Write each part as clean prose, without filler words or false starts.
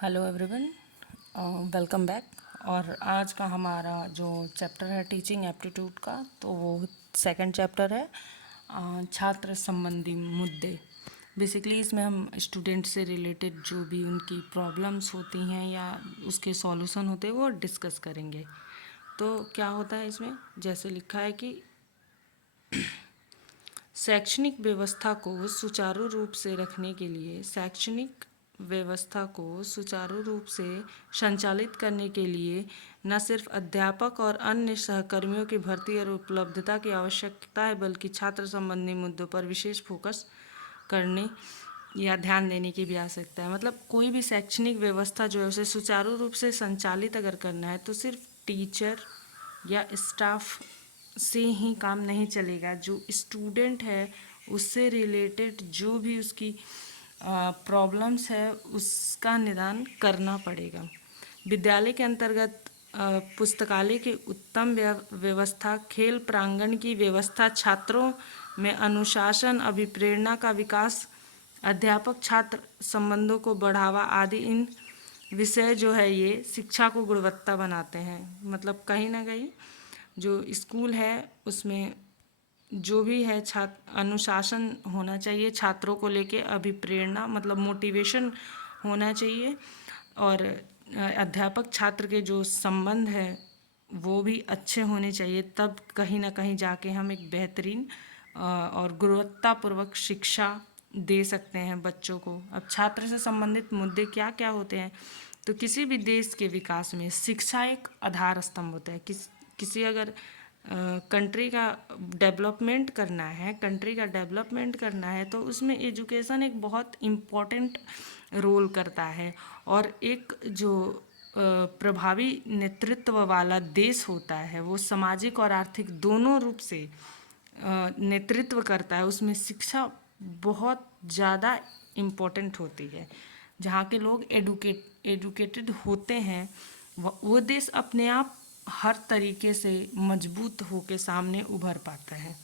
Hello everyone, welcome back. और आज का हमारा जो चैप्टर है टीचिंग एप्टीट्यूड का, तो वो सेकंड चैप्टर है छात्र संबंधी मुद्दे। बेसिकली इसमें हम स्टूडेंट से रिलेटेड जो भी उनकी प्रॉब्लम्स होती हैं या उसके सॉल्यूशन होते हैं वो डिस्कस करेंगे। तो क्या होता है इसमें, जैसे लिखा है कि शैक्षणिक व्यवस्था को सुचारू रूप से रखने के लिए शैक्षणिक व्यवस्था को सुचारू रूप से संचालित करने के लिए न सिर्फ अध्यापक और अन्य सहकर्मियों की भर्ती और उपलब्धता की आवश्यकता है, बल्कि छात्र संबंधी मुद्दों पर विशेष फोकस करने या ध्यान देने की भी आवश्यकता है। मतलब कोई भी शैक्षणिक व्यवस्था जो है उसे सुचारू रूप से संचालित अगर करना है तो सिर्फ टीचर या स्टाफ से ही काम नहीं चलेगा। जो स्टूडेंट है उससे रिलेटेड जो भी उसकी प्रॉब्लम्स है उसका निदान करना पड़ेगा। विद्यालय के अंतर्गत पुस्तकालय की उत्तम व्यवस्था, खेल प्रांगण की व्यवस्था, छात्रों में अनुशासन, अभिप्रेरणा का विकास, अध्यापक छात्र संबंधों को बढ़ावा आदि इन विषय जो है ये शिक्षा को गुणवत्ता बनाते हैं। मतलब कहीं ना कहीं जो स्कूल है उसमें जो भी है छात्र अनुशासन होना चाहिए, छात्रों को लेके अभिप्रेरणा मतलब मोटिवेशन होना चाहिए, और अध्यापक छात्र के जो संबंध है वो भी अच्छे होने चाहिए। तब कहीं ना कहीं जाके हम एक बेहतरीन और गुणवत्तापूर्वक शिक्षा दे सकते हैं बच्चों को। अब छात्र से संबंधित मुद्दे क्या क्या होते हैं, तो किसी भी देश के विकास में शिक्षा एक आधार स्तंभ होता है। किसी अगर कंट्री का डेवलपमेंट करना है, कंट्री का डेवलपमेंट करना है तो उसमें एजुकेशन एक बहुत इम्पोर्टेंट रोल करता है। और एक जो प्रभावी नेतृत्व वाला देश होता है वो सामाजिक और आर्थिक दोनों रूप से नेतृत्व करता है। उसमें शिक्षा बहुत ज़्यादा इम्पोर्टेंट होती है। जहाँ के लोग एडुकेटेड होते हैं वो देश अपने आप हर तरीके से मजबूत होकर सामने उभर पाता है।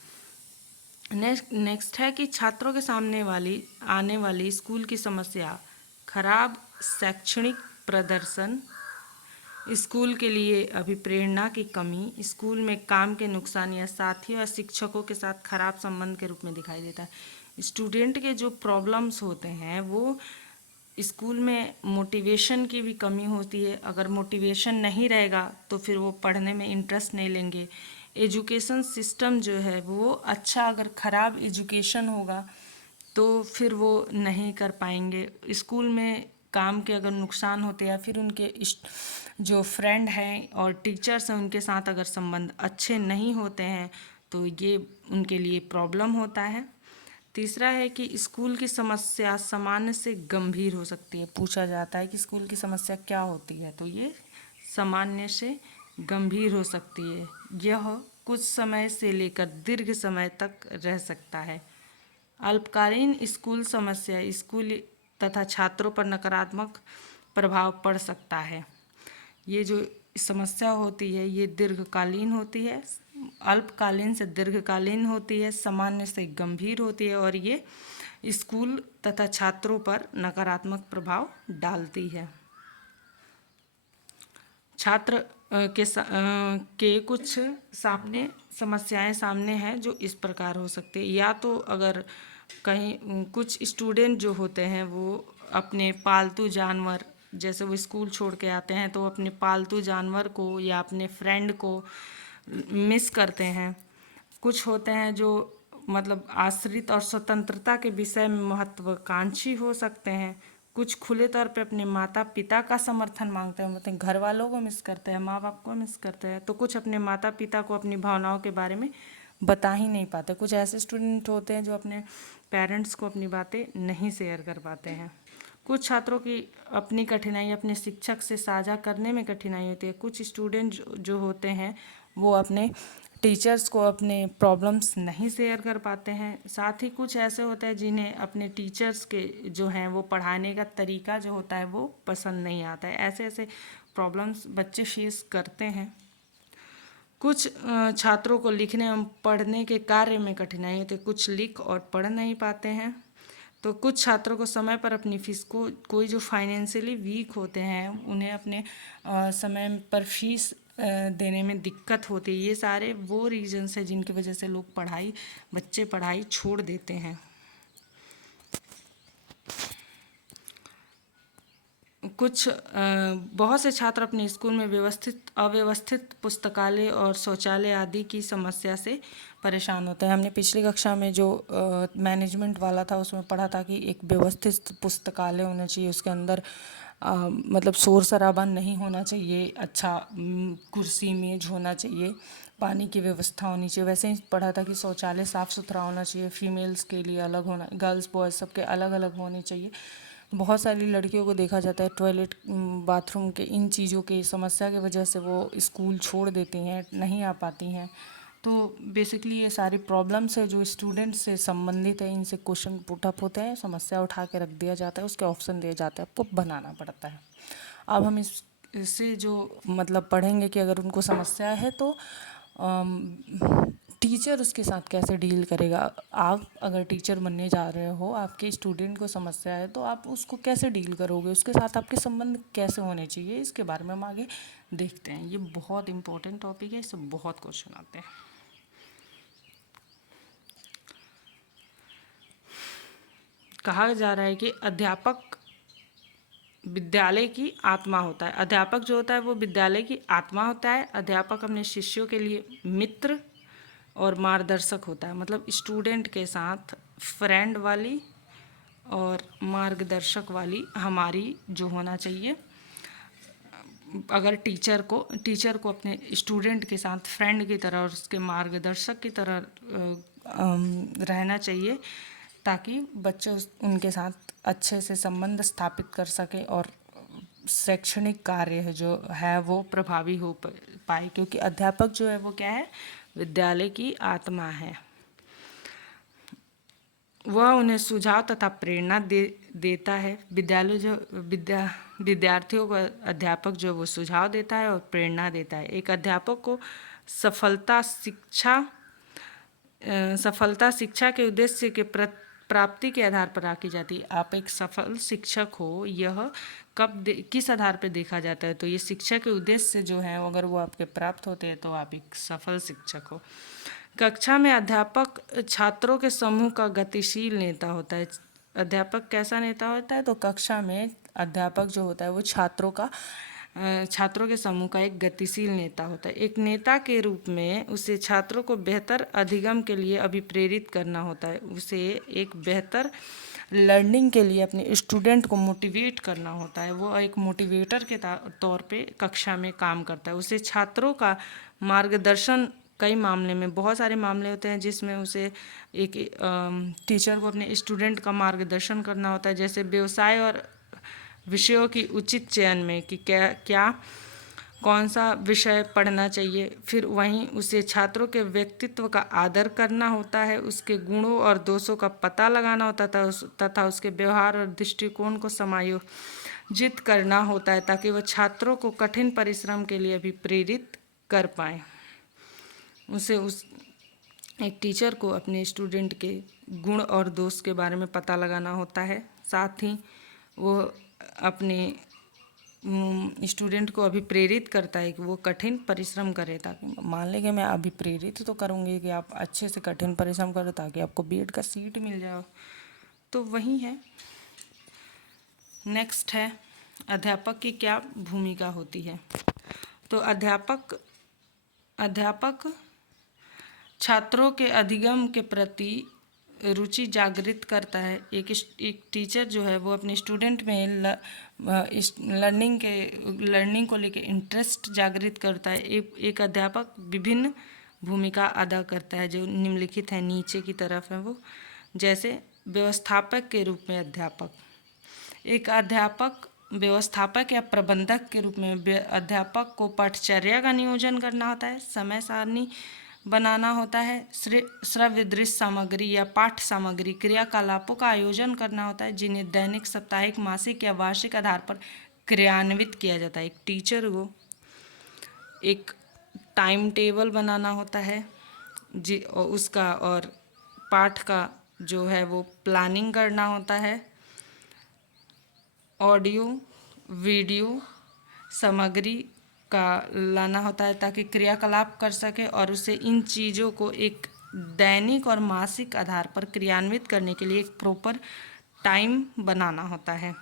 नेक्स्ट है कि छात्रों के सामने आने वाली स्कूल की समस्या, खराब शैक्षणिक प्रदर्शन, स्कूल के लिए अभिप्रेरणा की कमी, स्कूल में काम के नुकसान या साथियों या शिक्षकों के साथ खराब संबंध के रूप में दिखाई देता है। स्टूडेंट के जो प्रॉब्लम्स होते हैं वो स्कूल में मोटिवेशन की भी कमी होती है। अगर मोटिवेशन नहीं रहेगा तो फिर वो पढ़ने में इंटरेस्ट नहीं लेंगे। एजुकेशन सिस्टम जो है वो अच्छा, अगर ख़राब एजुकेशन होगा तो फिर वो नहीं कर पाएंगे। स्कूल में काम के अगर नुकसान होते हैं या फिर उनके जो फ्रेंड हैं और टीचर्स हैं उनके साथ अगर संबंध अच्छे नहीं होते हैं तो ये उनके लिए प्रॉब्लम होता है। तीसरा है कि स्कूल की समस्या सामान्य से गंभीर हो सकती है। पूछा जाता है कि स्कूल की समस्या क्या होती है, तो ये सामान्य से गंभीर हो सकती है। यह कुछ समय से लेकर दीर्घ समय तक रह सकता है। अल्पकालीन स्कूल समस्या स्कूल तथा छात्रों पर नकारात्मक प्रभाव पड़ सकता है। ये जो समस्या होती है ये दीर्घकालीन होती है, अल्पकालीन से दीर्घकालीन होती है, सामान्य से गंभीर होती है और ये स्कूल तथा छात्रों पर नकारात्मक प्रभाव डालती है। छात्र के कुछ समस्याएं सामने हैं जो इस प्रकार हो सकती है। या तो अगर कहीं कुछ स्टूडेंट जो होते हैं वो अपने पालतू जानवर, जैसे वो स्कूल छोड़ के आते हैं तो अपने पालतू जानवर को या अपने फ्रेंड को मिस करते हैं। कुछ होते हैं जो मतलब आश्रित और स्वतंत्रता के विषय में महत्वाकांक्षी हो सकते हैं। कुछ खुले तौर पे अपने माता पिता का समर्थन मांगते हैं, मतलब घर वालों को मिस करते हैं, माँ बाप को मिस करते हैं। तो कुछ अपने माता पिता को अपनी भावनाओं के बारे में बता ही नहीं पाते। कुछ ऐसे स्टूडेंट होते हैं जो अपने पेरेंट्स को अपनी बातें नहीं शेयर कर पाते हैं। कुछ छात्रों की अपनी कठिनाई अपने शिक्षक से साझा करने में कठिनाई होती है। कुछ स्टूडेंट जो होते हैं वो अपने टीचर्स को अपने प्रॉब्लम्स नहीं शेयर कर पाते हैं। साथ ही कुछ ऐसे होते हैं जिन्हें अपने टीचर्स के जो हैं वो पढ़ाने का तरीका जो होता है वो पसंद नहीं आता है। ऐसे ऐसे प्रॉब्लम्स बच्चे फेस करते हैं। कुछ छात्रों को लिखने एवं पढ़ने के कार्य में कठिनाई होती है। कुछ लिख और पढ़ नहीं पाते हैं। तो कुछ छात्रों को समय पर अपनी फीस को, कोई जो फाइनेंशियली वीक होते हैं उन्हें अपने समय पर फीस देने में दिक्कत होती है। ये सारे वो रीजंस है जिनकी वजह से लोग बच्चे पढ़ाई छोड़ देते हैं। बहुत से छात्र अपने स्कूल में अव्यवस्थित पुस्तकालय और शौचालय आदि की समस्या से परेशान होते हैं। हमने पिछली कक्षा में जो मैनेजमेंट वाला था उसमें पढ़ा था कि एक व्यवस्थित पुस्तकालय होना चाहिए, उसके अंदर मतलब शोर शराबा नहीं होना चाहिए, अच्छा कुर्सी मेज होना चाहिए, पानी की व्यवस्था होनी चाहिए। वैसे ही पढ़ा था कि शौचालय साफ़ सुथरा होना चाहिए, फीमेल्स के लिए अलग होना, गर्ल्स बॉयज़ सबके अलग अलग होने चाहिए। बहुत सारी लड़कियों को देखा जाता है टॉयलेट बाथरूम के इन चीज़ों की समस्या की वजह से वो स्कूल छोड़ देती हैं, नहीं आ पाती हैं। तो बेसिकली ये सारी प्रॉब्लम्स है जो स्टूडेंट से संबंधित है, इनसे क्वेश्चन पुटअप होते हैं, समस्या उठा के रख दिया जाता है, उसके ऑप्शन दिए जाते हैं, आपको बनाना पड़ता है। अब हम इससे जो मतलब पढ़ेंगे कि अगर उनको समस्या है तो टीचर उसके साथ कैसे डील करेगा। आप अगर टीचर बनने जा रहे हो, आपके स्टूडेंट को समस्या है तो आप उसको कैसे डील करोगे, उसके साथ आपके संबंध कैसे होने चाहिए, इसके बारे में हम आगे देखते हैं। ये बहुत इंपॉर्टेंट टॉपिक है, इससे बहुत क्वेश्चन आते हैं। कहा जा रहा है कि अध्यापक विद्यालय की आत्मा होता है। अध्यापक जो होता है वो विद्यालय की आत्मा होता है। अध्यापक अपने शिष्यों के लिए मित्र और मार्गदर्शक होता है, मतलब स्टूडेंट के साथ फ्रेंड वाली और मार्गदर्शक वाली हमारी जो होना चाहिए। अगर टीचर को अपने स्टूडेंट के साथ फ्रेंड की तरह और उसके मार्गदर्शक की तरह रहना चाहिए, ताकि बच्चे उनके साथ अच्छे से संबंध स्थापित कर सके और शैक्षणिक कार्य जो है वो प्रभावी हो पाए, क्योंकि अध्यापक जो है वो क्या है, विद्यालय की आत्मा है। वह उन्हें सुझाव तथा प्रेरणा देता है। विद्यार्थियों को अध्यापक जो वो सुझाव देता है और प्रेरणा देता है। एक अध्यापक को सफलता शिक्षा के उद्देश्य के प्राप्ति के आधार पर आकी जाती है। आप एक सफल शिक्षक हो, यह किस आधार पर देखा जाता है, तो ये शिक्षा के उद्देश्य जो है अगर वो आपके प्राप्त होते हैं तो आप एक सफल शिक्षक हो। कक्षा में अध्यापक छात्रों के समूह का गतिशील नेता होता है। अध्यापक कैसा नेता होता है, तो कक्षा में अध्यापक जो होता है वो छात्रों के समूह का एक गतिशील नेता होता है। एक नेता के रूप में उसे छात्रों को बेहतर अधिगम के लिए अभिप्रेरित करना होता है। उसे एक बेहतर लर्निंग के लिए अपने स्टूडेंट को मोटिवेट करना होता है। वो एक मोटिवेटर के तौर पे कक्षा में काम करता है। उसे छात्रों का मार्गदर्शन, कई मामले में बहुत सारे मामले होते हैं जिसमें उसे एक टीचर को अपने स्टूडेंट का मार्गदर्शन करना होता है, जैसे व्यवसाय और विषयों की उचित चयन में कि क्या कौन सा विषय पढ़ना चाहिए। फिर वहीं उसे छात्रों के व्यक्तित्व का आदर करना होता है, उसके गुणों और दोषों का पता लगाना होता है तथा उसके व्यवहार और दृष्टिकोण को समायोजित करना होता है, ताकि वह छात्रों को कठिन परिश्रम के लिए भी प्रेरित कर पाए। एक टीचर को अपने स्टूडेंट के गुण और दोष के बारे में पता लगाना होता है। साथ ही वो अपने स्टूडेंट को अभिप्रेरित करता है कि वो कठिन परिश्रम करे, ताकि मान लें कि मैं अभिप्रेरित तो करूँगी कि आप अच्छे से कठिन परिश्रम करो ताकि आपको बीएड का सीट मिल जाए। तो वही है। नेक्स्ट है अध्यापक की क्या भूमिका होती है। तो अध्यापक छात्रों के अधिगम के प्रति रुचि जागृत करता है। एक टीचर जो है वो अपने स्टूडेंट में लर्निंग को लेकर इंटरेस्ट जागृत करता है। एक अध्यापक विभिन्न भूमिका अदा करता है जो निम्नलिखित है, नीचे की तरफ है वो। जैसे व्यवस्थापक के रूप में एक अध्यापक व्यवस्थापक या प्रबंधक के रूप में अध्यापक को पाठचर्या का नियोजन करना होता है, समय सारणी बनाना होता है, श्रव्य दृश्य सामग्री या पाठ्य सामग्री क्रियाकलापों का आयोजन करना होता है, जिन्हें दैनिक, साप्ताहिक, मासिक या वार्षिक आधार पर क्रियान्वित किया जाता है। एक टीचर को एक टाइम टेबल बनाना होता है उसका, और पाठ का जो है वो प्लानिंग करना होता है, ऑडियो वीडियो सामग्री का लाना होता है ताकि क्रियाकलाप कर सके, और उसे इन चीज़ों को एक दैनिक और मासिक आधार पर क्रियान्वित करने के लिए एक प्रॉपर टाइम बनाना होता है।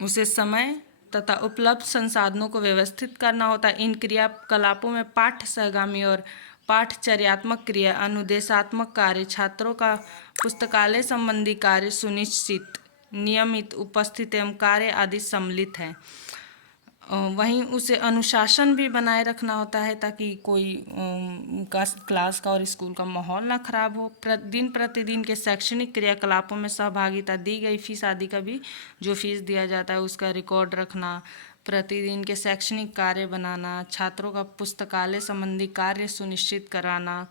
उसे समय तथा उपलब्ध संसाधनों को व्यवस्थित करना होता है। इन क्रियाकलापों में पाठ्य सहगामी और पाठचर्यात्मक क्रिया, अनुदेशात्मक कार्य, छात्रों का पुस्तकालय संबंधी कार्य, सुनिश्चित नियमित उपस्थिति एवं कार्य आदि सम्मिलित हैं। वहीं उसे अनुशासन भी बनाए रखना होता है ताकि कोई क्लास का और स्कूल का माहौल ना खराब हो। दिन प्रतिदिन के शैक्षणिक क्रियाकलापों में सहभागिता, दी गई फीस आदि का भी जो फीस दिया जाता है उसका रिकॉर्ड रखना, प्रतिदिन के शैक्षणिक कार्य बनाना, छात्रों का पुस्तकालय संबंधी कार्य सुनिश्चित कराना,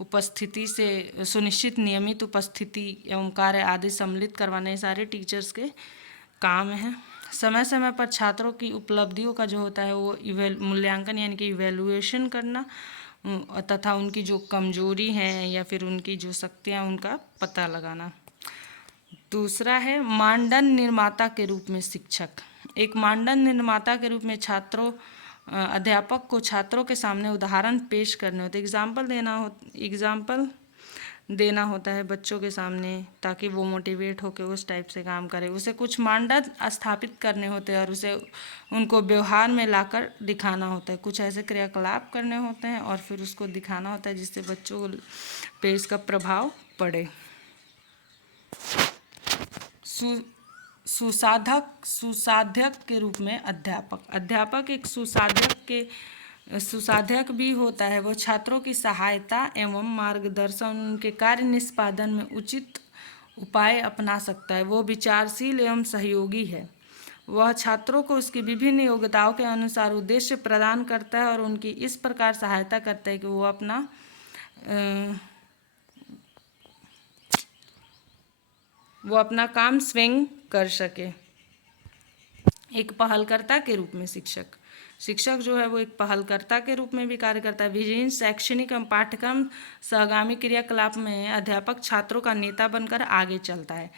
उपस्थिति से सुनिश्चित नियमित उपस्थिति एवं कार्य आदि सम्मिलित करवाना, ये सारे टीचर्स के काम हैं। समय समय पर छात्रों की उपलब्धियों का जो होता है वो मूल्यांकन यानी कि इवेलुएशन करना, तथा उनकी जो कमजोरी है या फिर उनकी जो शक्तियाँ उनका पता लगाना। दूसरा है मानदंड निर्माता के रूप में शिक्षक। एक मानदंड निर्माता के रूप में अध्यापक को छात्रों के सामने उदाहरण पेश करने होते, एग्जाम्पल देना होता है बच्चों के सामने ताकि वो मोटिवेट होकर उस टाइप से काम करे। उसे कुछ मानदंड स्थापित करने होते हैं और उसे उनको व्यवहार में लाकर दिखाना होता है। कुछ ऐसे क्रियाकलाप करने होते हैं और फिर उसको दिखाना होता है जिससे बच्चों पे इसका प्रभाव पड़े। सुसाधक के रूप में अध्यापक एक सुसाधक भी होता है। वो छात्रों की सहायता एवं मार्गदर्शन, उनके कार्य निष्पादन में उचित उपाय अपना सकता है। वो विचारशील एवं सहयोगी है। वह छात्रों को उसकी विभिन्न योग्यताओं के अनुसार उद्देश्य प्रदान करता है और उनकी इस प्रकार सहायता करता है कि वो अपना काम स्वयं कर सके। एक पहलकर्ता के रूप में शिक्षक जो है वो एक पहलकर्ता के रूप में भी कार्य करता है। विभिन्न शैक्षणिक एवं पाठ्यक्रम सहगामी क्रियाकलाप में अध्यापक छात्रों का नेता बनकर आगे चलता है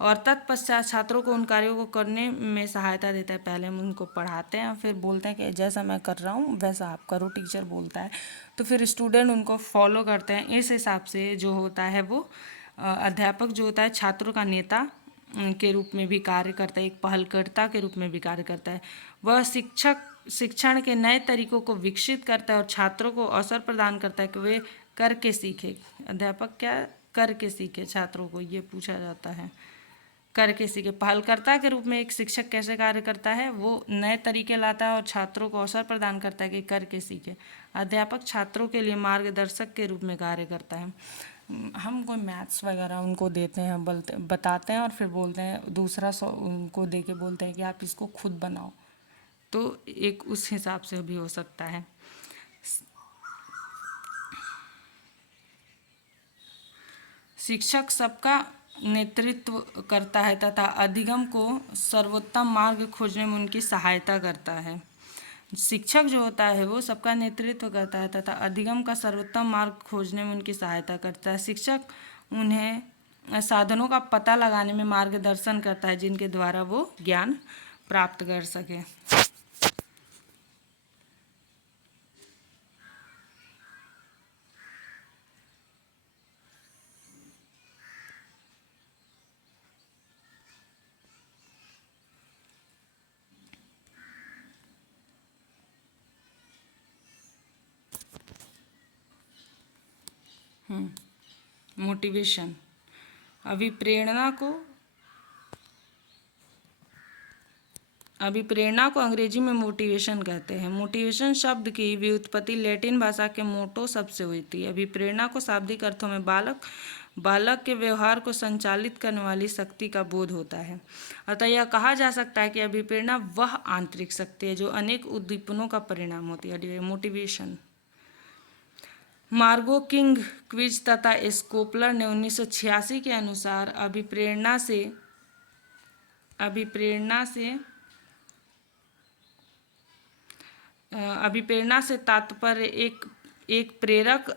और तत्पश्चात छात्रों को उन कार्यों को करने में सहायता देता है। पहले हम उनको पढ़ाते हैं और फिर बोलते हैं कि जैसा मैं कर रहा हूँ वैसा आप करो, टीचर बोलता है, तो फिर स्टूडेंट उनको फॉलो करते हैं। इस हिसाब से जो होता है वो अध्यापक जो होता है छात्रों का नेता के रूप में भी कार्य करता है, एक पहलकर्ता के रूप में भी कार्य करता है। वह शिक्षण के नए तरीकों को विकसित करता है और छात्रों को अवसर प्रदान करता है कि वे करके सीखे। अध्यापक क्या करके सीखे, छात्रों को ये पूछा जाता है, करके सीखे। पहलकर्ता के रूप में एक शिक्षक कैसे कार्य करता है, वो नए तरीके लाता है और छात्रों को अवसर प्रदान करता है कि करके सीखे। अध्यापक छात्रों के लिए मार्गदर्शक के रूप में कार्य करता है। हम कोई मैथ्स वगैरह उनको देते हैं, बताते हैं और फिर बोलते हैं, दूसरा उनको दे के बोलते हैं कि आप इसको खुद बनाओ, तो एक उस हिसाब से भी हो सकता है। शिक्षक सबका नेतृत्व करता है तथा अधिगम को सर्वोत्तम मार्ग खोजने में उनकी सहायता करता है। शिक्षक जो होता है वो सबका नेतृत्व करता है तथा अधिगम का सर्वोत्तम मार्ग खोजने में उनकी सहायता करता है। शिक्षक उन्हें साधनों का पता लगाने में मार्गदर्शन करता है जिनके द्वारा वो ज्ञान प्राप्त कर सके। मोटिवेशन, अभिप्रेरणा को अंग्रेजी में मोटिवेशन कहते हैं। मोटिवेशन शब्द की व्युत्पत्ति लैटिन भाषा के मोटो शब्द से हुई थी। अभिप्रेरणा को शाब्दिक अर्थों में बालक के व्यवहार को संचालित करने वाली शक्ति का बोध होता है। अतः यह कहा जा सकता है कि अभिप्रेरणा वह आंतरिक शक्ति है जो अनेक उद्दीपनों का परिणाम होती है। मोटिवेशन। मार्गो किंग, क्विज तथा स्कोपलर ने 1986 के अनुसार अभिप्रेरणा से अभिप्रेरणा से तात्पर्य एक प्रेरक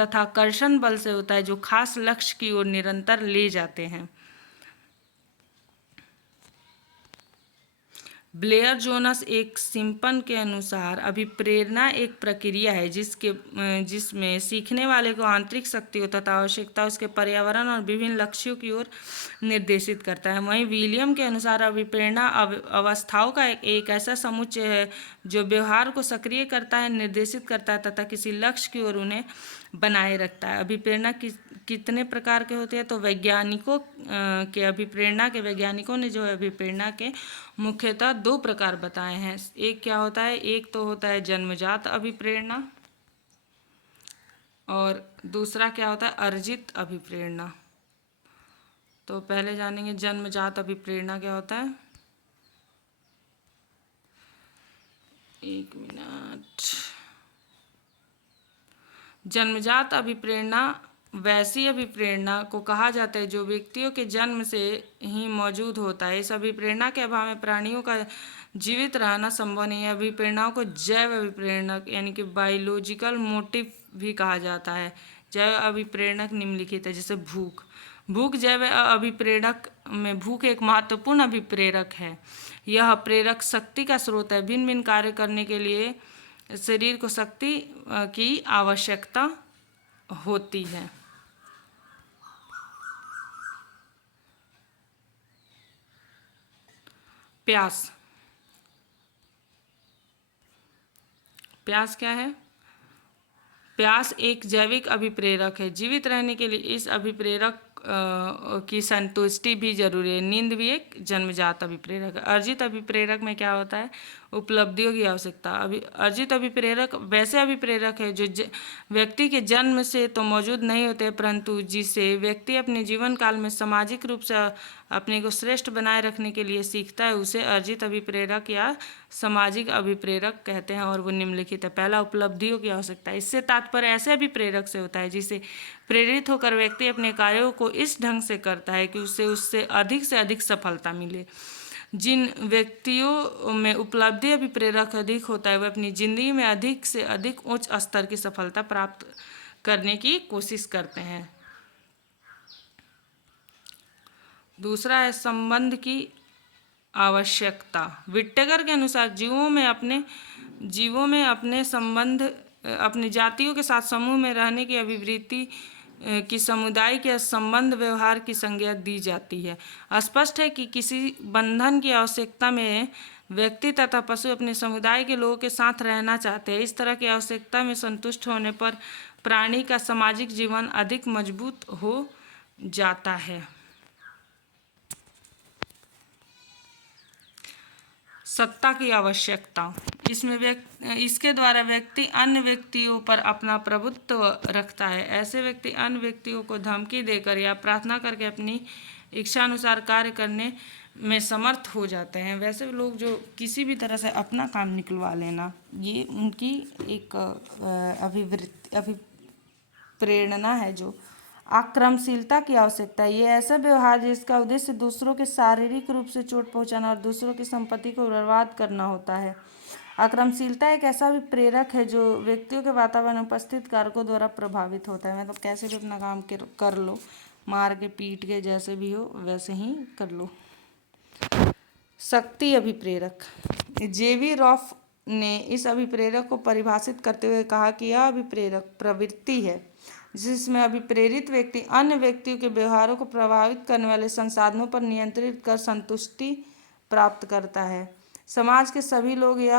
तथा कर्षण बल से होता है जो खास लक्ष्य की ओर निरंतर ले जाते हैं। ब्लेयर जोनस एक सिम्पन के अनुसार अभिप्रेरणा एक प्रक्रिया है जिसमें सीखने वाले को आंतरिक शक्तियों तथा आवश्यकता उसके पर्यावरण और विभिन्न लक्ष्यों की ओर निर्देशित करता है। वहीं विलियम के अनुसार अभिप्रेरणा अवस्थाओं का एक ऐसा समुच्चय है जो व्यवहार को सक्रिय करता है, निर्देशित करता है तथा किसी लक्ष्य की ओर उन्हें बनाए रखता है। अभिप्रेरणा कितने प्रकार के होते हैं? तो वैज्ञानिकों ने जो है अभिप्रेरणा के मुख्यतः 2 प्रकार बताए हैं। एक क्या होता है? एक तो होता है जन्मजात अभिप्रेरणा और दूसरा क्या होता है? अर्जित अभिप्रेरणा। तो पहले जानेंगे जन्मजात अभिप्रेरणा क्या होता है। 1 मिनट। जन्मजात अभिप्रेरणा वैसी अभिप्रेरणा को कहा जाता है जो व्यक्तियों के जन्म से ही मौजूद होता है। इस अभिप्रेरणा के अभाव में प्राणियों का जीवित रहना संभव नहीं है। अभिप्रेरणाओं को जैव अभिप्रेरणक यानी कि बायोलॉजिकल मोटिव भी कहा जाता है। जैव अभिप्रेरणक निम्नलिखित है, जैसे भूख जैव अभिप्रेरक में भूख एक महत्वपूर्ण अभिप्रेरक है। यह प्रेरक शक्ति का स्रोत है। भिन्न भिन्न कार्य करने के लिए शरीर को शक्ति की आवश्यकता होती है। प्यास क्या है? प्यास एक जैविक अभिप्रेरक है। जीवित रहने के लिए इस अभिप्रेरक की संतुष्टि भी जरूरी है। नींद भी एक जन्मजात अभिप्रेरक है। अर्जित अभिप्रेरक में क्या होता है? उपलब्धियों की आवश्यकता। अर्जित अभिप्रेरक वैसे अभिप्रेरक है जो व्यक्ति के जन्म से तो मौजूद नहीं होते, परंतु जिसे व्यक्ति अपने जीवन काल में सामाजिक रूप से अपने को श्रेष्ठ बनाए रखने के लिए सीखता है, उसे अर्जित अभिप्रेरक या सामाजिक अभिप्रेरक कहते हैं। और वो निम्नलिखित है। पहला, उपलब्धियों की आवश्यकता। इससे तात्पर्य ऐसे अभिप्रेरक से होता है जिसे प्रेरित होकर व्यक्ति अपने कार्यों को इस ढंग से करता है कि उससे अधिक से अधिक सफलता मिले। जिन व्यक्तियों में उपलब्धि अभिप्रेरक अधिक होता है वे अपनी जिंदगी में अधिक से अधिक उच्च स्तर की सफलता प्राप्त करने की कोशिश करते हैं। दूसरा है संबंध की आवश्यकता। विट्टेगर के अनुसार जीवों में अपने संबंध अपनी जातियों के साथ समूह में रहने की अभिवृत्ति की समुदाय के संबंध व्यवहार की संज्ञा दी जाती है। स्पष्ट है कि किसी बंधन की आवश्यकता में व्यक्ति तथा पशु अपने समुदाय के लोगों के साथ रहना चाहते हैं। इस तरह की आवश्यकता में संतुष्ट होने पर प्राणी का सामाजिक जीवन अधिक मजबूत हो जाता है। सत्ता की आवश्यकता। इसके द्वारा व्यक्ति अन्य व्यक्तियों पर अपना प्रभुत्व रखता है। ऐसे व्यक्ति अन्य व्यक्तियों को धमकी देकर या प्रार्थना करके अपनी इच्छा अनुसार कार्य करने में समर्थ हो जाते हैं। वैसे लोग जो किसी भी तरह से अपना काम निकलवा लेना, ये उनकी एक अभिप्रेरणा है। जो आक्रमणशीलता की आवश्यकता, ये ऐसा व्यवहार जिसका उद्देश्य दूसरों के शारीरिक रूप से चोट पहुंचाना और दूसरों की संपत्ति को बर्बाद करना होता है। आक्रमणशीलता एक ऐसा भी प्रेरक है जो व्यक्तियों के वातावरण में उपस्थित कारकों द्वारा प्रभावित होता है। मतलब कैसे भी अपना काम कर लो, मार के पीट के, जैसे भी हो वैसे ही कर लो। शक्ति अभिप्रेरक। जेवी रॉफ ने इस अभिप्रेरक को परिभाषित करते हुए कहा कि यह अभिप्रेरक प्रवृत्ति है जिसमें अभिप्रेरित व्यक्ति अन्य व्यक्तियों के व्यवहारों को प्रभावित करने वाले संसाधनों पर नियंत्रित कर संतुष्टि प्राप्त करता है। समाज के सभी लोग यह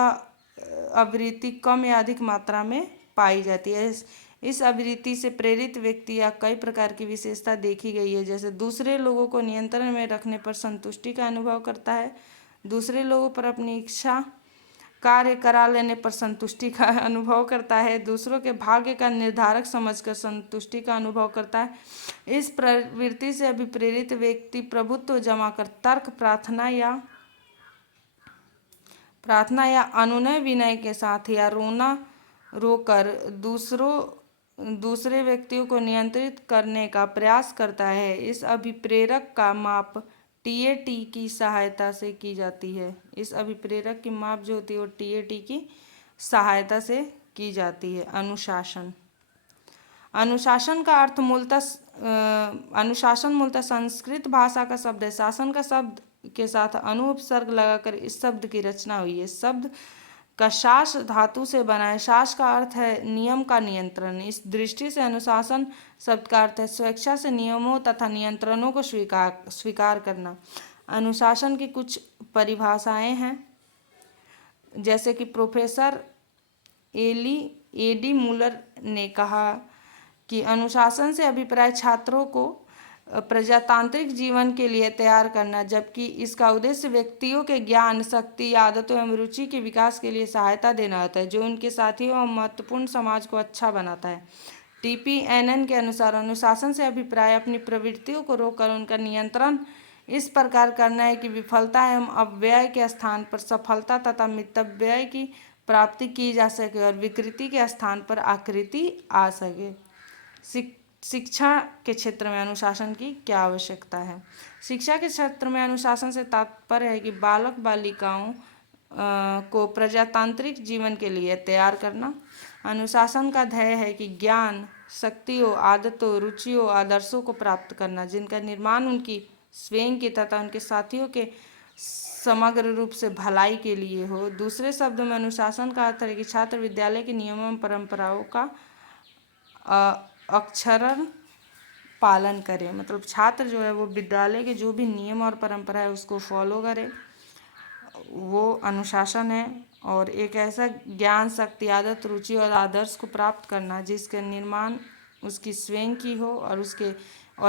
आवृत्ति कम या अधिक मात्रा में पाई जाती है। इस आवृत्ति से प्रेरित व्यक्ति या कई प्रकार की विशेषता देखी गई है, जैसे दूसरे लोगों को नियंत्रण में रखने पर संतुष्टि का अनुभव करता है, दूसरे लोगों पर अपनी इच्छा कार्य करा लेने पर संतुष्टि का अनुभव करता है, दूसरों के भाग्य का निर्धारक समझकर संतुष्टि का अनुभव करता है। इस प्रवृत्ति से अभिप्रेरित व्यक्ति प्रभुत्व जमाकर तर्क, प्रार्थना या अनुनय विनय के साथ या रोना रोकर दूसरे व्यक्तियों को नियंत्रित करने का प्रयास करता है। इस अभिप्रेरक का माप TAT की सहायता से की जाती है। इस अभिप्रेरक की माप जो होती है वो TAT की सहायता से की जाती है। अनुशासन। अनुशासन का अर्थ अनुशासन मूलतः संस्कृत भाषा का शब्द है। शासन का शब्द के साथ अनु उपसर्ग लगाकर इस शब्द की रचना हुई है। शब्द का शास धातु से बना है। शास का अर्थ है नियम का नियंत्रण। इस दृष्टि से अनुशासन शब्द का अर्थ है स्वेच्छा से नियमों तथा नियंत्रणों को स्वीकार करना। अनुशासन की कुछ परिभाषाएं हैं, जैसे कि प्रोफेसर एडी मूलर ने कहा कि अनुशासन से अभिप्राय छात्रों को प्रजातांत्रिक जीवन के लिए तैयार करना, जबकि इसका उद्देश्य व्यक्तियों के ज्ञान, शक्ति, आदतों एवं रुचि के विकास के लिए सहायता देना होता है, जो उनके साथियों और महत्वपूर्ण समाज को अच्छा बनाता है। TPNN के अनुसार अनुशासन से अभिप्राय अपनी प्रवृत्तियों को रोककर उनका नियंत्रण इस प्रकार करना है कि विफलता एवं अपव्यय के स्थान पर सफलता तथा मितव्यय की प्राप्ति की जा सके और विकृति के स्थान पर आकृति आ सके। शिक्षा के क्षेत्र में अनुशासन की क्या आवश्यकता है? शिक्षा के क्षेत्र में अनुशासन से तात्पर्य है कि बालक बालिकाओं को प्रजातांत्रिक जीवन के लिए तैयार करना। अनुशासन का ध्येय है कि ज्ञान, शक्तियों, आदतों, रुचियों, आदर्शों को प्राप्त करना, जिनका निर्माण उनकी स्वयं की तथा उनके साथियों के समग्र रूप से भलाई के लिए हो। दूसरे शब्दों में अनुशासन का अर्थ है कि छात्र विद्यालय के नियमों एवं परंपराओं का अक्षरन पालन करे। मतलब छात्र जो है वो विद्यालय के जो भी नियम और परंपरा है उसको फॉलो करे, वो अनुशासन है। और एक ऐसा ज्ञान, शक्ति, आदत, रुचि और आदर्श को प्राप्त करना जिसके निर्माण उसकी स्वयं की हो और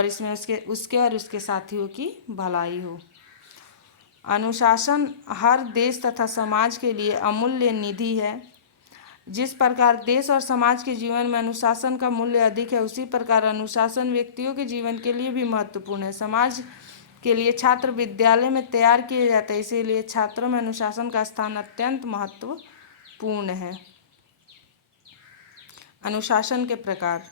इसमें उसके साथियों की भलाई हो। अनुशासन हर देश तथा समाज के लिए अमूल्य निधि है। जिस प्रकार देश और समाज के जीवन में अनुशासन का मूल्य अधिक है, उसी प्रकार अनुशासन व्यक्तियों के जीवन के लिए भी महत्वपूर्ण है। समाज के लिए छात्र विद्यालय में तैयार किए जाते हैं, इसीलिए छात्रों में अनुशासन का स्थान अत्यंत महत्वपूर्ण है। अनुशासन के प्रकार।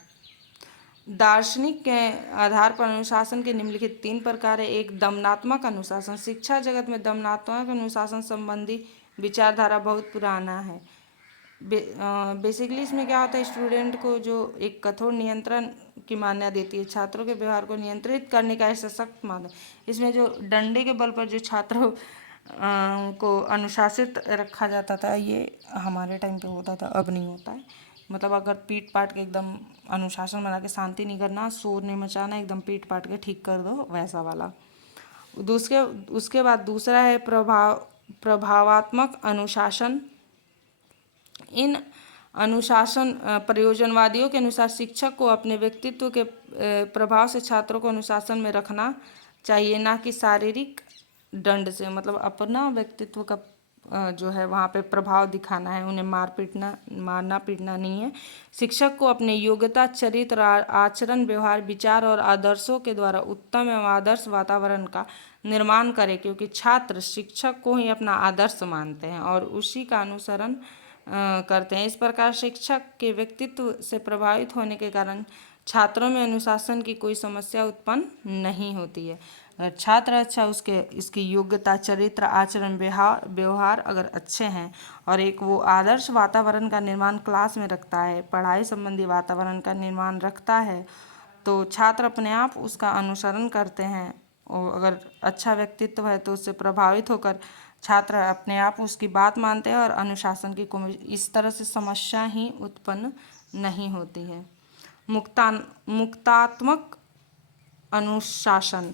दार्शनिक के आधार पर अनुशासन के निम्नलिखित 3 प्रकार है। एक, दमनात्मक अनुशासन। शिक्षा जगत में दमनात्मक अनुशासन संबंधी विचारधारा बहुत पुराना है। बेसिकली इसमें क्या होता है, स्टूडेंट को जो एक कठोर नियंत्रण की मान्यता देती है, छात्रों के व्यवहार को नियंत्रित करने का ऐसा सख्त मान्य। इसमें जो डंडे के बल पर जो छात्रों को अनुशासित रखा जाता था, ये हमारे टाइम पे होता था, अब नहीं होता है। मतलब अगर पीट पाट के एकदम अनुशासन बना के शांति नहीं करना, शोर नहीं मचाना, एकदम पीट पाट के ठीक कर दो, वैसा वाला। उसके बाद दूसरा है प्रभावात्मक अनुशासन। इन अनुशासन प्रयोजनवादियों के अनुसार शिक्षक को अपने व्यक्तित्व के प्रभाव से छात्रों को अनुशासन में रखना चाहिए, ना कि शारीरिक दंड से। मतलब अपना व्यक्तित्व का जो है वहाँ पे प्रभाव दिखाना है, उन्हें मारना पीटना नहीं है। शिक्षक को अपने योग्यता, चरित्र, आचरण, व्यवहार, विचार और आदर्शों के द्वारा उत्तम एवं आदर्श वातावरण का निर्माण करे, क्योंकि छात्र शिक्षक को ही अपना आदर्श मानते हैं और उसी का अनुसरण करते हैं। इस प्रकार शिक्षक के व्यक्तित्व से प्रभावित होने के कारण छात्रों में अनुशासन की कोई समस्या उत्पन्न नहीं होती है। छात्र अच्छा इसकी योग्यता, चरित्र, आचरण, व्यवहार अगर अच्छे हैं और एक वो आदर्श वातावरण का निर्माण क्लास में रखता है, पढ़ाई संबंधी वातावरण का निर्माण रखता है, तो छात्र अपने आप उसका अनुसरण करते हैं। और अगर अच्छा व्यक्तित्व है तो उससे प्रभावित होकर छात्र अपने आप उसकी बात मानते हैं और अनुशासन की कोई इस तरह से समस्या ही उत्पन्न नहीं होती है। मुक्तात्मक अनुशासन।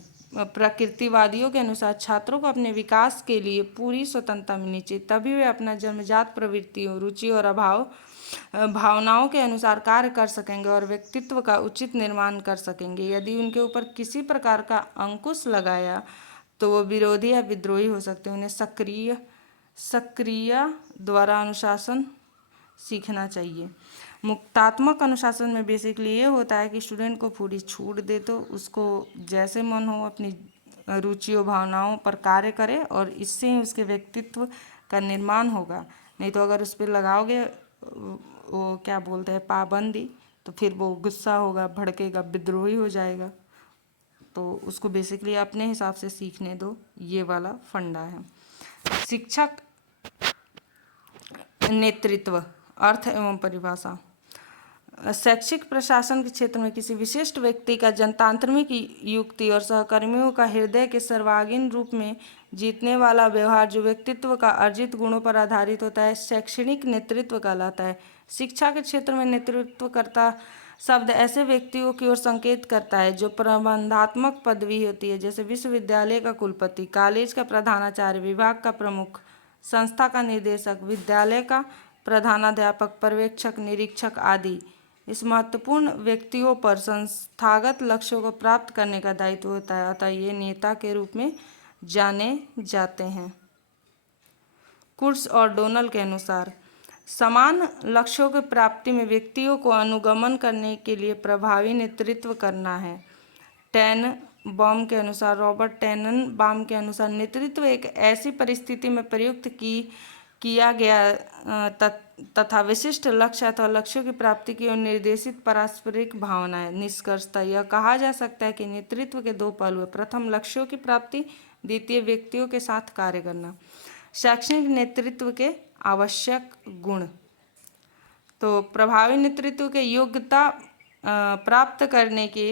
प्रकृतिवादियों के अनुसार छात्रों को अपने विकास के लिए पूरी स्वतंत्रता मिलनी चाहिए, तभी वे अपना जन्मजात प्रवृत्तियों, रुचि और भावनाओं के अनुसार कार्य कर सकेंगे और व्यक्तित्व का उचित निर्माण कर सकेंगे। यदि उनके ऊपर किसी प्रकार का अंकुश लगाया तो वो विरोधी या विद्रोही हो सकते हैं। उन्हें सक्रिय द्वारा अनुशासन सीखना चाहिए। मुक्तात्मक अनुशासन में बेसिकली ये होता है कि स्टूडेंट को पूरी छूट दे, तो उसको जैसे मन हो अपनी रुचियों, भावनाओं पर कार्य करे और इससे ही उसके व्यक्तित्व का निर्माण होगा। नहीं तो अगर उस पर लगाओगे वो क्या बोलते हैं पाबंदी, तो फिर वो गुस्सा होगा, भड़केगा, विद्रोही हो जाएगा। तो उसको बेसिकली अपने हिसाब से सीखने दो, ये वाला फंडा है। शिक्षक नेतृत्व, अर्थ एवं परिभाषा। शैक्षिक प्रशासन के क्षेत्र में किसी विशिष्ट व्यक्ति का जनतांत्रिक युक्ति और सहकर्मियों का हृदय के सर्वांगीण रूप में जीतने वाला व्यवहार जो व्यक्तित्व का अर्जित गुणों पर आधारित होता है, शैक्षणिक नेतृत्व कहलाता है। शिक्षा के क्षेत्र में नेतृत्वकर्ता शब्द ऐसे व्यक्तियों की ओर संकेत करता है जो प्रबंधात्मक पदवी होती है, जैसे विश्वविद्यालय का कुलपति, कॉलेज का प्रधानाचार्य, विभाग का प्रमुख, संस्था का निदेशक, विद्यालय का प्रधानाध्यापक, पर्यवेक्षक, निरीक्षक आदि। इस महत्वपूर्ण व्यक्तियों पर संस्थागत लक्ष्यों को प्राप्त करने का दायित्व होता है, अतः ये नेता के रूप में जाने जाते हैं। कुर्स और डोनल के अनुसार समान लक्ष्यों की प्राप्ति में व्यक्तियों को अनुगमन करने के लिए प्रभावी नेतृत्व करना है। टेनबॉम के अनुसार, रॉबर्ट टेननबाम के अनुसार, नेतृत्व एक ऐसी परिस्थिति में प्रयुक्त किया गया तथा विशिष्ट लक्ष्य अथवा लक्ष्यों की प्राप्ति की ओर निर्देशित पारस्परिक भावना है। निष्कर्षतः यह कहा जा सकता है कि नेतृत्व के दो पहलू हैं, प्रथम लक्ष्यों की प्राप्ति, द्वितीय व्यक्तियों के साथ कार्य करना। शैक्षणिक नेतृत्व के आवश्यक गुण। तो प्रभावी नेतृत्व के योग्यता प्राप्त करने के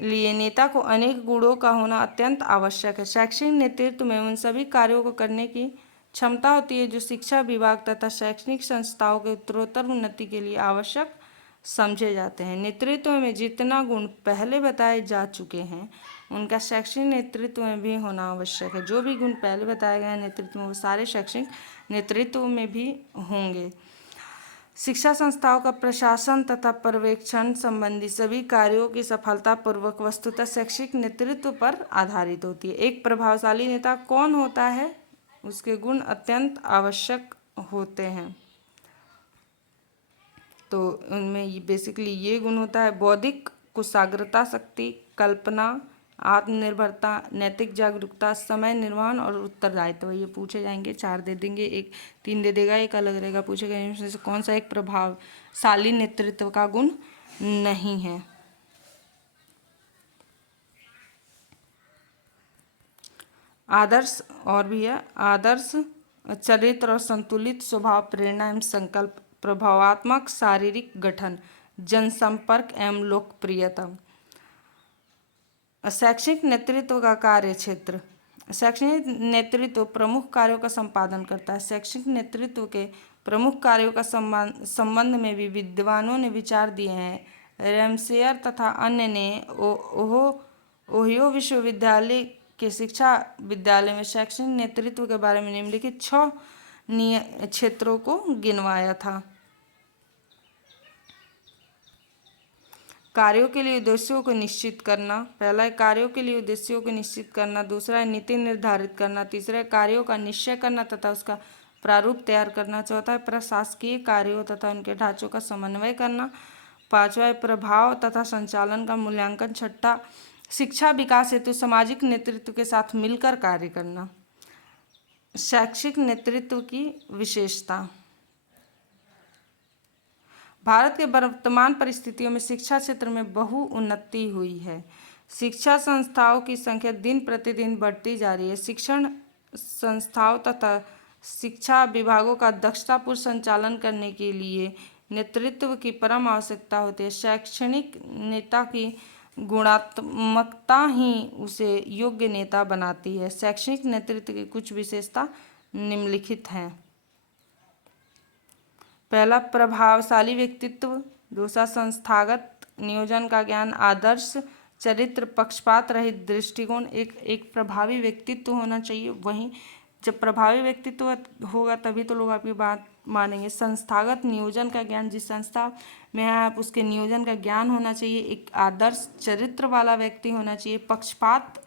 लिए नेता को अनेक गुणों का होना अत्यंत आवश्यक है। शैक्षणिक नेतृत्व में उन सभी कार्यों को करने की क्षमता होती है जो शिक्षा विभाग तथा शैक्षणिक संस्थाओं के उत्तरोत्तर उन्नति के लिए आवश्यक समझे जाते हैं। नेतृत्व में जितना गुण पहले बताए जा चुके हैं उनका शैक्षणिक नेतृत्व में भी होना आवश्यक है। जो भी गुण पहले बताए गए हैं नेतृत्व में, वो सारे शैक्षणिक नेतृत्व में भी होंगे। शिक्षा संस्थाओं का प्रशासन तथा पर्यवेक्षण संबंधी सभी कार्यों की सफलतापूर्वक वस्तुतः शैक्षिक नेतृत्व पर आधारित होती है। एक प्रभावशाली नेता कौन होता है, उसके गुण अत्यंत आवश्यक होते हैं। तो उनमें बेसिकली ये गुण होता है: बौद्धिक कुशाग्रता, शक्ति, कल्पना, आत्मनिर्भरता, नैतिक जागरूकता, समय निर्वहन और उत्तरदायित्व। ये पूछे जाएंगे, 4 दे देंगे, 3 दे देगा, एक अलग रहेगा। पूछेगा इनमें से कौन सा एक प्रभावशाली नेतृत्व का गुण नहीं है। आदर्श और भी है, आदर्श चरित्र और संतुलित स्वभाव, प्रेरणा एवं संकल्प, प्रभावात्मक शारीरिक गठन, जनसंपर्क एवं लोकप्रियता। शैक्षणिक नेतृत्व का कार्य क्षेत्र। शैक्षणिक नेतृत्व प्रमुख कार्यों का संपादन करता है। शैक्षणिक नेतृत्व के प्रमुख कार्यों का संबंध में भी विद्वानों ने विचार दिए हैं। रैमसेयर तथा अन्य ने ओहियो विश्वविद्यालय के शिक्षा विद्यालय में शैक्षणिक नेतृत्व के बारे में निम्नलिखित 6 क्षेत्रों को गिनवाया था। कार्यों के लिए उद्देश्यों को निश्चित करना। पहला है कार्यों के लिए उद्देश्यों को निश्चित करना, दूसरा है नीति निर्धारित करना, तीसरा है कार्यों का निश्चय करना तथा उसका प्रारूप तैयार करना, चौथा है प्रशासकीय कार्यों तथा उनके ढांचों का समन्वय करना, पांचवा है प्रभाव तथा संचालन का मूल्यांकन, छठा शिक्षा विकास हेतु सामाजिक नेतृत्व के साथ मिलकर कार्य करना। शैक्षिक नेतृत्व की विशेषता। भारत के वर्तमान परिस्थितियों में शिक्षा क्षेत्र में बहुउन्नति हुई है। शिक्षा संस्थाओं की संख्या दिन प्रतिदिन बढ़ती जा रही है। शिक्षण संस्थाओं तथा शिक्षा विभागों का दक्षतापूर्ण संचालन करने के लिए नेतृत्व की परम आवश्यकता होती है। शैक्षणिक नेता की गुणात्मकता ही उसे योग्य नेता बनाती है। शैक्षणिक नेतृत्व की कुछ विशेषता निम्नलिखित हैं। पहला, प्रभावशाली व्यक्तित्व, दूसरा संस्थागत नियोजन का ज्ञान, आदर्श चरित्र, पक्षपात रहित दृष्टिकोण। एक प्रभावी व्यक्तित्व होना चाहिए, वहीं जब प्रभावी व्यक्तित्व होगा तभी तो लोग आपकी बात मानेंगे। संस्थागत नियोजन का ज्ञान, जिस संस्था में है आप उसके नियोजन का ज्ञान होना चाहिए। एक आदर्श चरित्र वाला व्यक्ति होना चाहिए, पक्षपात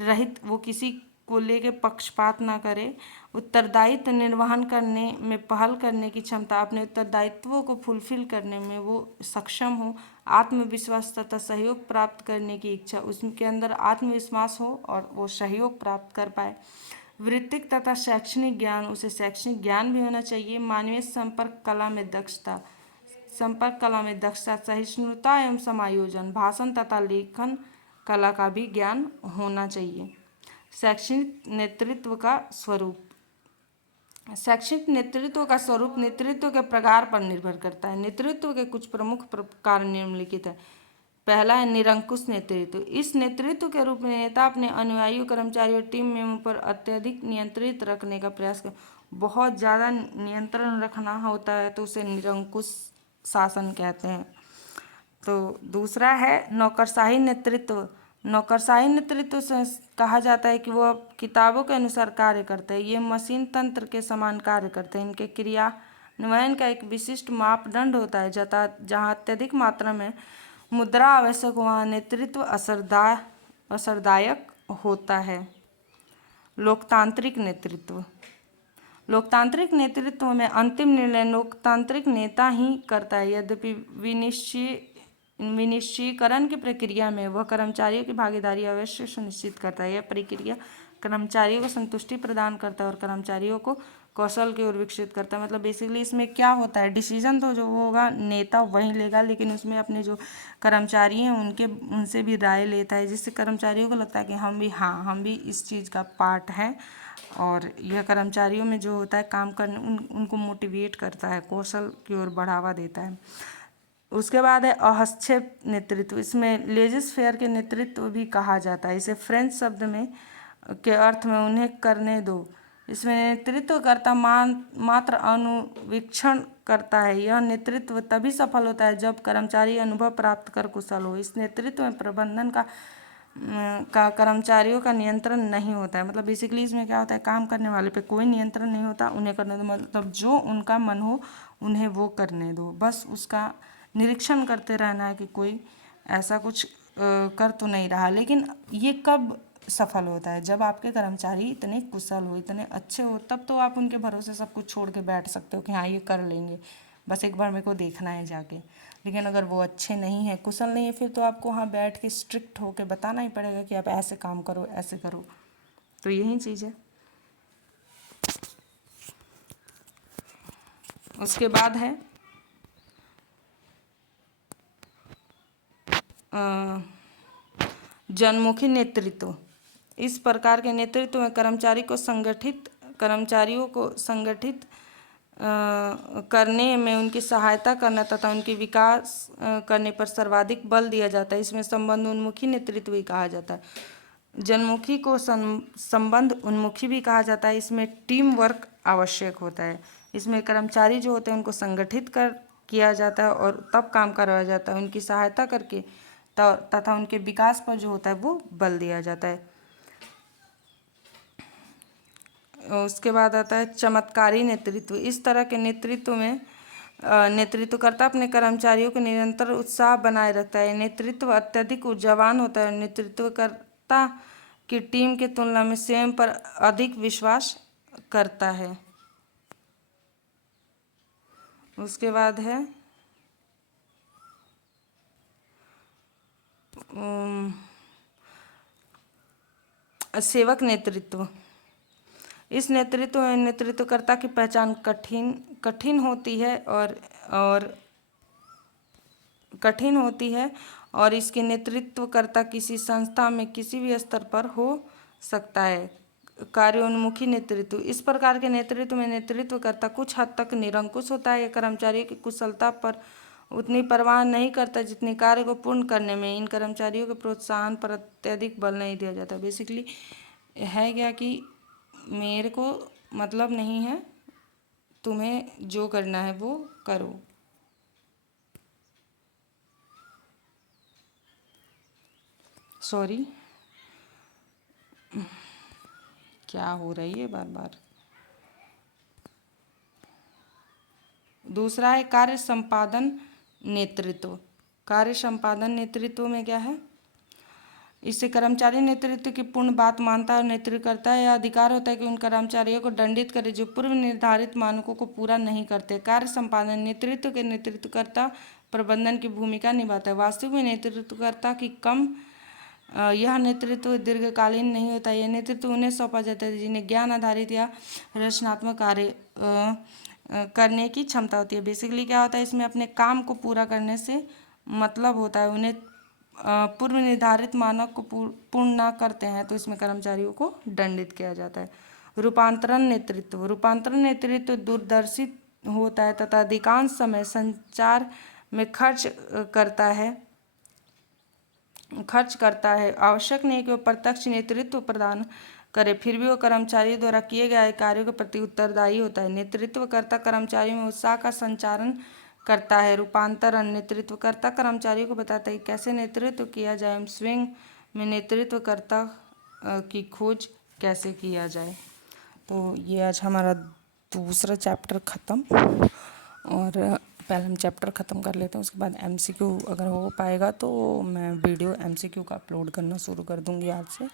रहित, वो किसी को लेके पक्षपात ना करे। उत्तरदायित्व निर्वहन करने में पहल करने की क्षमता, अपने उत्तरदायित्वों को फुलफिल करने में वो सक्षम हो। आत्मविश्वास तथा सहयोग प्राप्त करने की इच्छा, उसके अंदर आत्मविश्वास हो और वो सहयोग प्राप्त कर पाए। वृत्तिक तथा शैक्षणिक ज्ञान, उसे शैक्षणिक ज्ञान भी होना चाहिए। मानवीय संपर्क कला में दक्षता, सहिष्णुता एवं समायोजन, भाषण तथा लेखन कला का भी ज्ञान होना चाहिए। शैक्षणिक नेतृत्व का स्वरूप। शैक्षिक नेतृत्व का स्वरूप नेतृत्व के प्रकार पर निर्भर करता है। नेतृत्व के कुछ प्रमुख प्रकार निम्नलिखित है। पहला है निरंकुश नेतृत्व। इस नेतृत्व के रूप में नेता अपने अनुयायियों, कर्मचारियों, टीम मेंबरों पर अत्यधिक नियंत्रित रखने का प्रयास कर, बहुत ज़्यादा नियंत्रण रखना होता है तो उसे निरंकुश शासन कहते हैं। तो दूसरा है नौकरशाही नेतृत्व। नौकरशाही नेतृत्व से कहा जाता है कि वो किताबों के अनुसार कार्य करते हैं। ये मशीन तंत्र के समान कार्य करते हैं। इनके क्रियान्वयन का एक विशिष्ट मापदंड होता है। जहाँ अत्यधिक मात्रा में मुद्रा आवश्यक वहाँ नेतृत्व असरदायक होता है। लोकतांत्रिक नेतृत्व। लोकतांत्रिक नेतृत्व में अंतिम निर्णय लोकतांत्रिक नेता ही करता है। यद्यपि विनिश्चयीकरण की प्रक्रिया में वह कर्मचारियों की भागीदारी अवश्य सुनिश्चित करता है। यह प्रक्रिया कर्मचारियों को संतुष्टि प्रदान करता है और कर्मचारियों को कौशल की ओर विकसित करता है। मतलब बेसिकली इसमें क्या होता है, डिसीजन तो जो होगा नेता वही लेगा, लेकिन उसमें अपने जो कर्मचारी हैं उनसे भी राय लेता है, जिससे कर्मचारियों को लगता है कि हम भी इस चीज़ का पार्ट है। और यह कर्मचारियों में जो होता है काम करने उनको मोटिवेट करता है, कौशल की ओर बढ़ावा देता है। उसके बाद है अहस्क्षेप नेतृत्व। इसमें लेजिस फेयर के नेतृत्व भी कहा जाता है। इसे फ्रेंच शब्द में के अर्थ में उन्हें करने दो। इसमें नेतृत्वकर्ता मात्र अनुवीक्षण करता है। यह नेतृत्व तभी सफल होता है जब कर्मचारी अनुभव प्राप्त कर कुशल हो। इस नेतृत्व में प्रबंधन का कर्मचारियों का नियंत्रण नहीं होता है। मतलब बेसिकली इसमें क्या होता है, काम करने वाले पे कोई नियंत्रण नहीं होता, उन्हें करने दो, मतलब जो उनका मन हो उन्हें वो करने दो, बस उसका निरीक्षण करते रहना है कि कोई ऐसा कुछ कर तो नहीं रहा। लेकिन ये कब सफल होता है, जब आपके कर्मचारी इतने कुशल हो, इतने अच्छे हो, तब तो आप उनके भरोसे सब कुछ छोड़ के बैठ सकते हो कि हाँ ये कर लेंगे, बस एक बार मेरे को देखना है जाके। लेकिन अगर वो अच्छे नहीं हैं, कुशल नहीं है, फिर तो आपको वहाँ बैठ के स्ट्रिक्ट होके बताना ही पड़ेगा कि आप ऐसे काम करो, ऐसे करो। तो यही चीज़ है। उसके बाद है जनमुखी नेतृत्व। इस प्रकार के नेतृत्व में कर्मचारियों को संगठित करने में उनकी सहायता करना तथा उनके विकास करने पर सर्वाधिक बल दिया जाता है। इसमें संबंध उन्मुखी नेतृत्व भी कहा जाता है। जनमुखी को संबंध उन्मुखी भी कहा जाता है। इसमें टीम वर्क आवश्यक होता है। इसमें कर्मचारी जो होते हैं उनको संगठित किया जाता है और तब काम करवाया जाता है। उनकी सहायता करके तथा उनके विकास पर जो होता है वो बल दिया जाता है। उसके बाद आता है चमत्कारी नेतृत्व। इस तरह के नेतृत्व में नेतृत्वकर्ता अपने कर्मचारियों को निरंतर उत्साह बनाए रखता है। नेतृत्व अत्यधिक ऊर्जावान होता है। नेतृत्वकर्ता की टीम की तुलना में स्वयं पर अधिक विश्वास करता है। उसके बाद है सेवक नेतृत्व। इस नेतृत्व में नेतृत्वकर्ता की पहचान कठिन होती है और इसके नेतृत्वकर्ता किसी संस्था में किसी भी स्तर पर हो सकता है। कार्योन्मुखी नेतृत्व। इस प्रकार के नेतृत्व में नेतृत्वकर्ता कुछ हद तक निरंकुश होता है। यह कर्मचारियों की कुशलता पर उतनी परवाह नहीं करता जितनी कार्य को पूर्ण करने में इन कर्मचारियों के प्रोत्साहन पर अत्यधिक बल नहीं दिया जाता। बेसिकली है क्या कि मेरे को मतलब नहीं है, तुम्हें जो करना है वो करो। सॉरी, क्या हो रही है बार बार। दूसरा है कार्य संपादन नेतृत्व। कार्य संपादन नेतृत्व में क्या है, इससे कर्मचारी नेतृत्व की पूर्ण बात मानता है और नेतृत्व करता है। यह अधिकार होता है कि उन कर्मचारियों को दंडित करे जो पूर्व निर्धारित मानकों को पूरा नहीं करते। कार्य संपादन नेतृत्व के नेतृत्वकर्ता प्रबंधन की भूमिका निभाता है। वास्तविक में नेतृत्वकर्ता की यह नेतृत्व दीर्घकालीन नहीं होता। यह नेतृत्व उन्हें सौंपा जाता है जिन्हें ज्ञान आधारित या रचनात्मक कार्य करने की क्षमता होती है। बेसिकली क्या होता है, इसमें अपने काम को पूरा करने से मतलब होता है। उन्हें पूर्व निर्धारित मानक को पूर्ण ना करते हैं तो इसमें कर्मचारियों को दंडित किया जाता है। रूपांतरण नेतृत्व दूरदर्शी होता है तथा अधिकांश समय संचार में खर्च करता है। आवश्यक नहीं कि वो प्रत्यक्ष नेतृत्व प्रदान करे, फिर भी वो कर्मचारियों द्वारा किए गए कार्यों के प्रति उत्तरदायी होता है। नेतृत्वकर्ता कर्मचारियों में उत्साह का संचारण करता है। रूपांतरण नेतृत्वकर्ता कर्मचारियों को बताता है कि कैसे नेतृत्व किया जाए। स्विंग में नेतृत्वकर्ता की खोज कैसे किया जाए। तो ये आज हमारा दूसरा चैप्टर ख़त्म, और पहले हम चैप्टर ख़त्म कर लेते हैं, उसके बाद एमसीक्यू अगर हो पाएगा तो मैं वीडियो एमसीक्यू का अपलोड करना शुरू कर दूँगी आज से।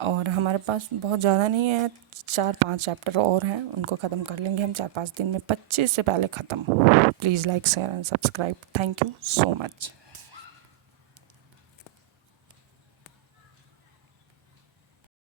और हमारे पास बहुत ज़्यादा नहीं है, 4-5 चैप्टर और हैं, उनको ख़त्म कर लेंगे हम 4-5 दिन में, 25 से पहले ख़त्म। Please like share and subscribe. Thank you so much.